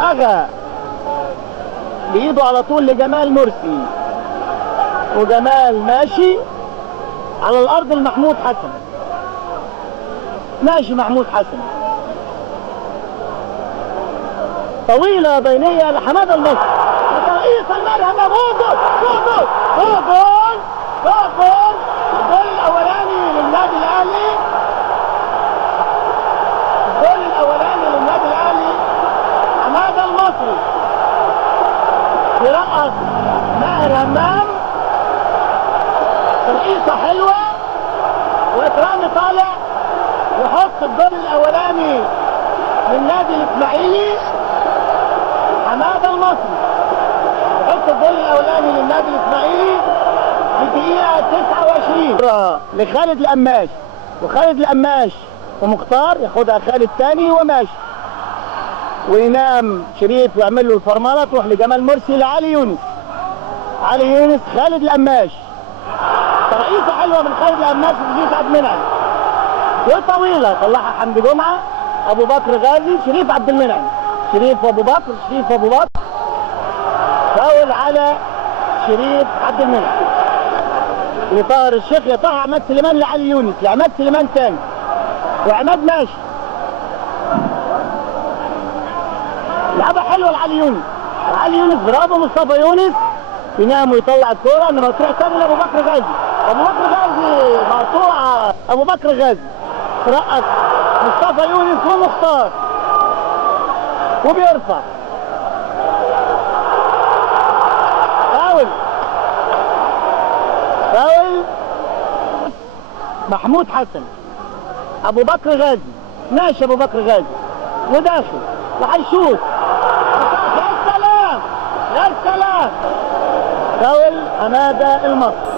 اغا بايده على طول لجمال مرسي، وجمال ماشي على الارض لمحمود حسن. ماشي محمود حسن، طويلة بينية لحمادة المصري، رئيس المرهم. جول الجول الاولاني للنادي الاهلي، الجول الاولاني للنادي الاهلي. حمادة المصري بيرقص ماهر همام، ترقيصة حلوة، واكرامي طالع يحط الجول الاولاني للنادي الاسماعيلي. حمادة المصري يحط الجول الاولاني للنادي الاسماعيلي في دقيقة 29 لخالد القماش، وخالد القماش ومختار ياخدها خالد تاني وماشي، وينام شريف ويعمل له الفرمله، تروح لجمال مرسي لعلي يونس. علي يونس خالد القماش، ترقيصه حلوه من خالد القماش وشريف عبد المنعم، وطويله طلعها حمدي جمعه، ابو بكر غازي، شريف عبد المنعم، شريف وابو بكر، فاول على شريف عبد المنعم لطاهر الشيخ، يطلع عماد سليمان لعلي يونس، لعماد سليمان تاني، وعماد ماشي. لعبه حلوه لعلي يونس، برافو مصطفى يونس، ينام ويطلع الكوره، انما تروح تاني لابو بكر غازي، مقطوعه. ابو بكر غازي ترقص مصطفى يونس ومختار وبيرفع فاول محمود حسن. ابو بكر غازي ماشي، ابو بكر غازي وداخل وهيشوط. يا سلام فاول حمادة المصري.